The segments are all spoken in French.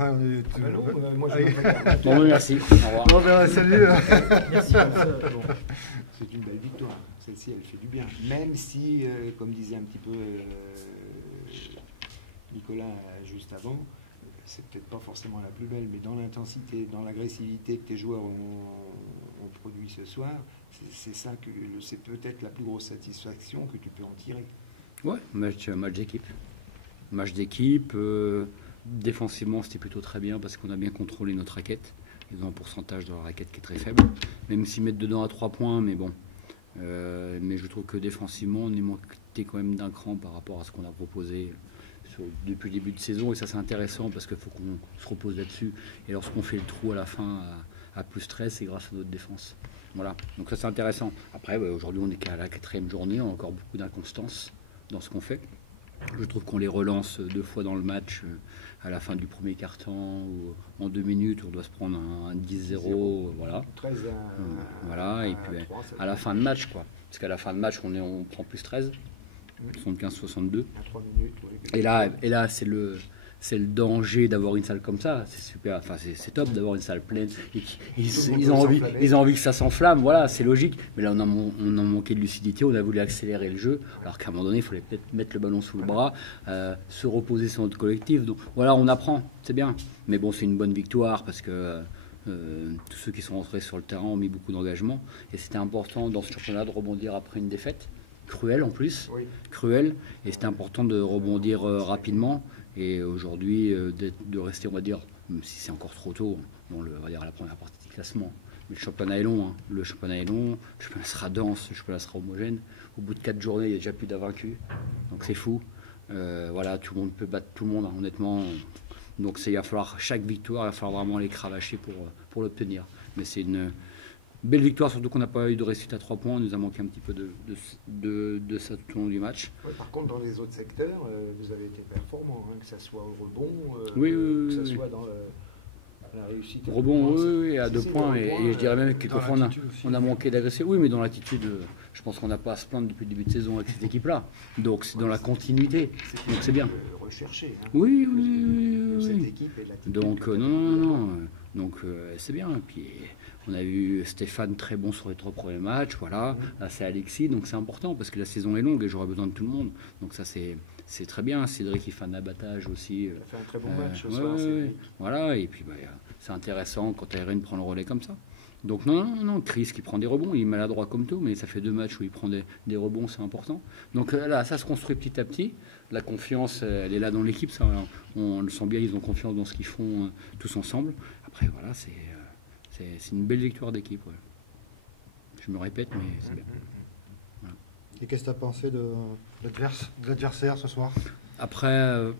Ah, moi, je Bon, oui, merci. Au revoir. Bon, ben, salut. Merci. Bon. C'est une belle victoire. Celle-ci, elle fait du bien. Même si, comme disait un petit peu Nicolas juste avant, c'est peut-être pas forcément la plus belle, mais dans l'intensité, dans l'agressivité que tes joueurs ont produit ce soir, c'est ça que c'est peut-être la plus grosse satisfaction que tu peux en tirer. Ouais, match d'équipe. Match d'équipe. Défensivement, c'était plutôt très bien parce qu'on a bien contrôlé notre raquette. Ils ont un pourcentage de la raquette qui est très faible. Même s'ils mettent dedans à 3 points, mais bon. Mais je trouve que défensivement, on est monté quand même d'un cran par rapport à ce qu'on a proposé depuis le début de saison. Et ça, c'est intéressant parce qu'il faut qu'on se repose là-dessus. Et lorsqu'on fait le trou à la fin à plus 13, c'est grâce à notre défense. Voilà, donc ça, c'est intéressant. Après, aujourd'hui, on n'est qu'à la 4e journée. On a encore beaucoup d'inconstance dans ce qu'on fait. Je trouve qu'on les relance 2 fois dans le match à la fin du premier quart-temps ou en 2 minutes, on doit se prendre un 10-0, voilà. 13 voilà, et puis 3, à la fin de match, quoi. Parce qu'à la fin de match, on prend plus 13, 75-62. à 3 minutes. Oui. Et là c'est le danger d'avoir une salle comme ça. C'est super, enfin c'est top d'avoir une salle pleine. Ils ont envie que ça s'enflamme, voilà, c'est logique. Mais là, on a manqué de lucidité, on a voulu accélérer le jeu, alors qu'à un moment donné, il fallait peut-être mettre le ballon sous le bras, se reposer sur notre collectif. Donc voilà, on apprend, c'est bien. Mais bon, c'est une bonne victoire parce que tous ceux qui sont rentrés sur le terrain ont mis beaucoup d'engagement. Et c'était important dans ce championnat de rebondir après une défaite. Cruel en plus, Oui. cruel, et c'était important de rebondir rapidement et aujourd'hui de rester, on va dire, même si c'est encore trop tôt, on va dire à la première partie du classement, mais le championnat est long, le championnat sera dense, le championnat sera homogène, au bout de 4 journées il n'y a déjà plus d'invaincus, donc c'est fou, voilà, tout le monde peut battre tout le monde, honnêtement, donc il va falloir, chaque victoire, il va falloir vraiment les cravacher pour l'obtenir, mais c'est une belle victoire, surtout qu'on n'a pas eu de réussite à 3 points. On nous a manqué un petit peu de ça tout au long du match. Ouais, par contre, dans les autres secteurs, vous avez été performant, que ce soit au rebond, Oui, que ce oui. soit dans la réussite. Rebond, oui, à 2 points. Et je dirais même que quelquefois on a manqué d'agresser. Oui, mais dans l'attitude, je pense qu'on n'a pas à se plaindre depuis le début de saison avec cette équipe-là. Donc c'est dans la continuité. Donc c'est bien. Recherché. Oui. Cette équipe et l'attitude. Donc non. Donc c'est bien. Et puis on a eu Stéphane très bon sur les 3 premiers matchs. Voilà. Là c'est Alexis. Donc c'est important parce que la saison est longue et j'aurai besoin de tout le monde. Donc ça c'est très bien. Cédric il fait un abattage aussi. Il a fait un très bon match ce ouais, soir. ouais. Voilà. Et puis c'est intéressant quand Irene prend le relais comme ça. Donc non, Chris qui prend des rebonds, il est maladroit comme tout, mais ça fait 2 matchs où il prend des rebonds, c'est important. Donc là, ça se construit petit à petit. La confiance, elle est là dans l'équipe, ça, on le sent bien, ils ont confiance dans ce qu'ils font tous ensemble. Après, voilà, c'est une belle victoire d'équipe. Ouais. Je me répète, mais c'est bien. Voilà. Et qu'est-ce que tu as pensé de l'adversaire ce soir? Après,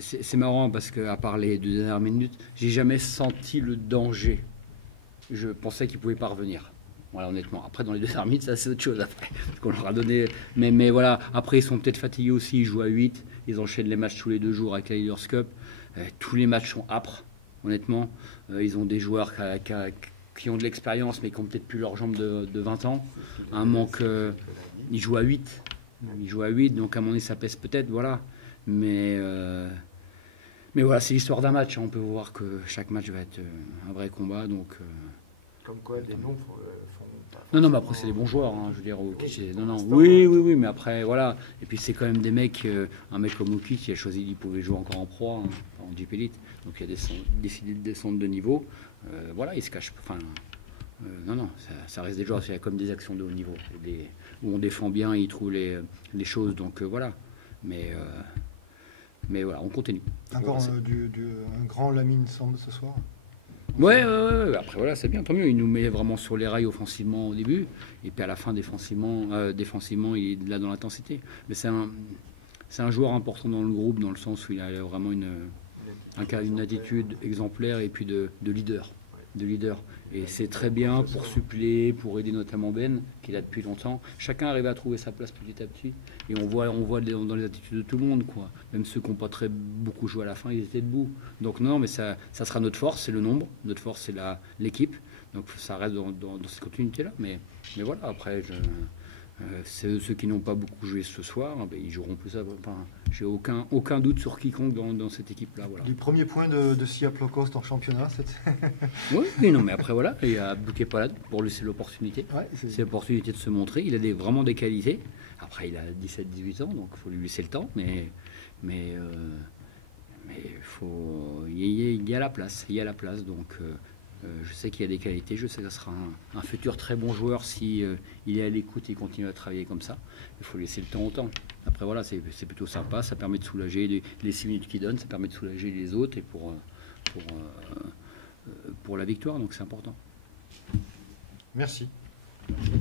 c'est marrant parce qu'à part les 2 dernières minutes, j'ai jamais senti le danger. Je pensais qu'ils pouvaient pas revenir. Voilà, honnêtement. Après, dans les 2 dernières minutes, ça c'est autre chose après. Parce qu'on leur a donné. Mais voilà, après, ils sont peut-être fatigués aussi. Ils jouent à 8. Ils enchaînent les matchs tous les 2 jours avec la Leaders Cup. Tous les matchs sont âpres, honnêtement. Ils ont des joueurs qui ont de l'expérience, mais qui ont peut-être plus leurs jambes de 20 ans. Un manque. Ils jouent à 8. Ils jouent à 8, donc à mon avis, ça pèse peut-être, voilà. Mais voilà, c'est l'histoire d'un match. On peut voir que chaque match va être un vrai combat. Donc, Comme quoi, des noms font non, mais après, c'est des bons joueurs. Je veux dire, oui, mais après, voilà. Et puis, c'est quand même des mecs. Un mec comme Oki qui a choisi qu'il pouvait jouer encore en pro, en Jeep Elite. Donc, il a décidé de descendre de niveau. Voilà, il se cache. Enfin, non, ça reste des joueurs. C'est comme des actions de haut niveau. Où on défend bien et ils trouvent les choses. Donc, voilà. Mais voilà, on continue. Encore un grand Lamine Sand ce soir? Ouais. Après, voilà, c'est bien, tant mieux. Il nous met vraiment sur les rails offensivement au début. Et puis à la fin, défensivement, il est là dans l'intensité. Mais c'est un joueur important dans le groupe, dans le sens où il a vraiment une attitude exemplaire et puis de leader. Et c'est très bien pour suppléer, pour aider notamment Ben, qui est là depuis longtemps. Chacun arrive à trouver sa place petit à petit. Et on voit dans les attitudes de tout le monde, quoi. Même ceux qui n'ont pas beaucoup joué à la fin, ils étaient debout. Donc non, mais ça sera notre force, c'est le nombre. Notre force, c'est l'équipe. Donc ça reste dans cette continuité-là. Mais voilà, après, Ceux qui n'ont pas beaucoup joué ce soir, ben, ils joueront plus. Enfin, j'ai aucun doute sur quiconque dans cette équipe-là. Voilà. Les premiers points de Siap Low-Cost en championnat, Oui, non, mais après, voilà, il y a Boukepalad pour laisser l'opportunité. Ouais, c'est l'opportunité de se montrer. Il a vraiment des qualités. Après, il a 17-18 ans, donc il faut lui laisser le temps. Mais il y a la place. Il y a la place, donc je sais qu'il y a des qualités. Je sais que ce sera un futur très bon joueur si il est à l'écoute et continue à travailler comme ça. Il faut laisser le temps au temps. Après, voilà, c'est plutôt sympa. Ça permet de soulager les 6 minutes qu'il donne. Ça permet de soulager les autres et pour la victoire. Donc, c'est important. Merci. Merci.